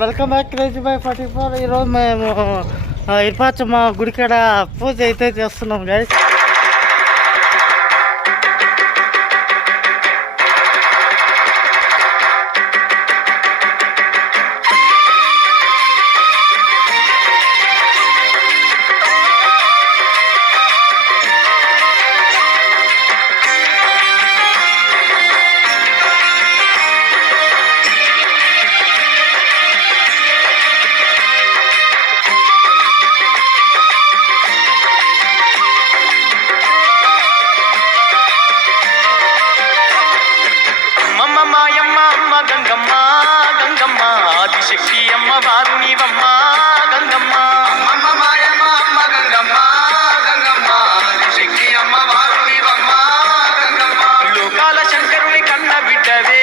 Welcome back crazy by 44. ఈరోజు మేము ఇర్పాచమ్మ గుడికాడ పూజ అయితే చేస్తున్నాం గైస్. గంగమ్మ గంగమ్మ ఆదిశక్తి అమ్మ వారు నీవమ్మ గంగమ్మ అమ్మ మాయమ్మ అమ్మ గంగమ్మ గంగమ్మ ఆదిశక్తి అమ్మ వారు నీవమ్మ గంగమ్మ లోకాల శంకరుని కన్న బిడ్డవే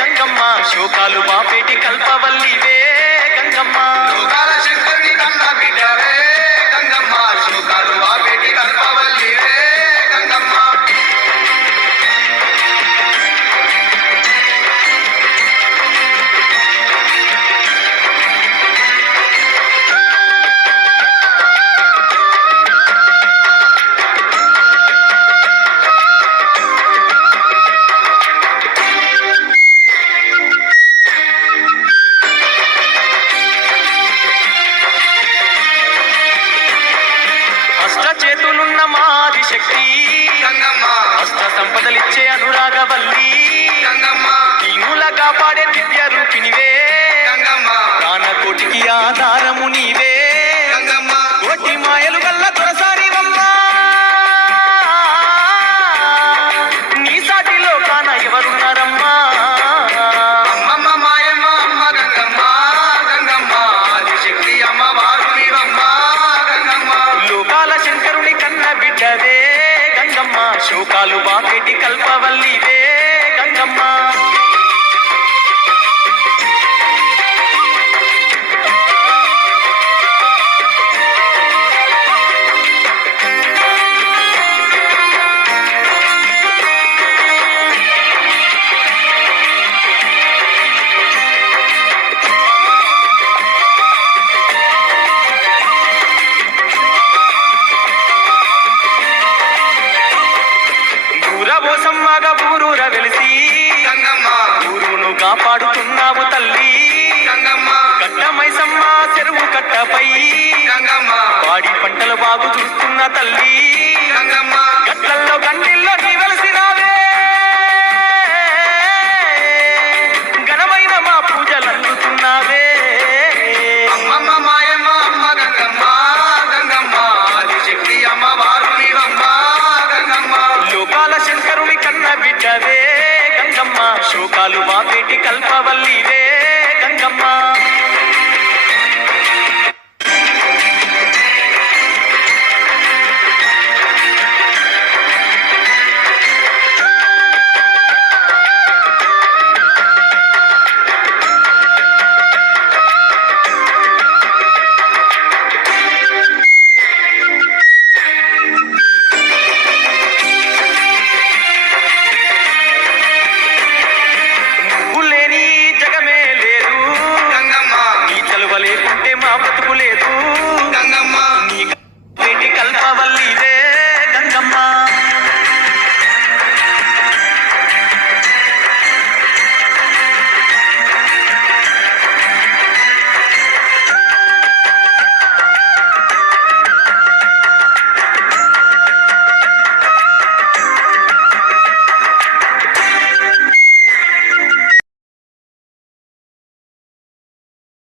గంగమ్మ శోకాలు బాపేటి కల్పవల్లివే గంగమ్మ లోకాల శంకరుని కన్న బిడ్డవే గంగమ్మ శోకాలు బాపేటి కల్పవల్లివే గంగమ్మ చేతులున్న మాది శక్తి గంగమ్మ అష్ట సంపదలిచ్చే అనురాగవల్లి గంగమ్మ దీనుల కాపాడే దివ్య రూపినివే గంగమ్మ ప్రాణకోటికి ఆధారము నీవే గంగమ్మ కోటి మాయలు గల్ల దొరసారివమ్మ నీ సాటిలో కాన ఎవరున్నారమ్మా అమ్మమ్మ మాయమ్మ అమ్మ గంగమ్మ గంగమ్మ ఆదిశక్తి అమ్మ వారు నీవమ్మ గంగమ్మ లోకాల శంకరుని కన్న బిడ్డవే గంగమ్మ శోకాలు బాపెటి కల్పవల్లివే గంగమ్మ బోసమ్మగ ఊరూర వెలిసి గంగమ్మ ఊరును కాపాడుతున్నావు తల్లి గంగమ్మ కట్టమైసమ్మ చెరువు కట్టపై గంగమ్మ వాడి పంటలు బాగు చూస్తున్న తల్లి గంగమ్మ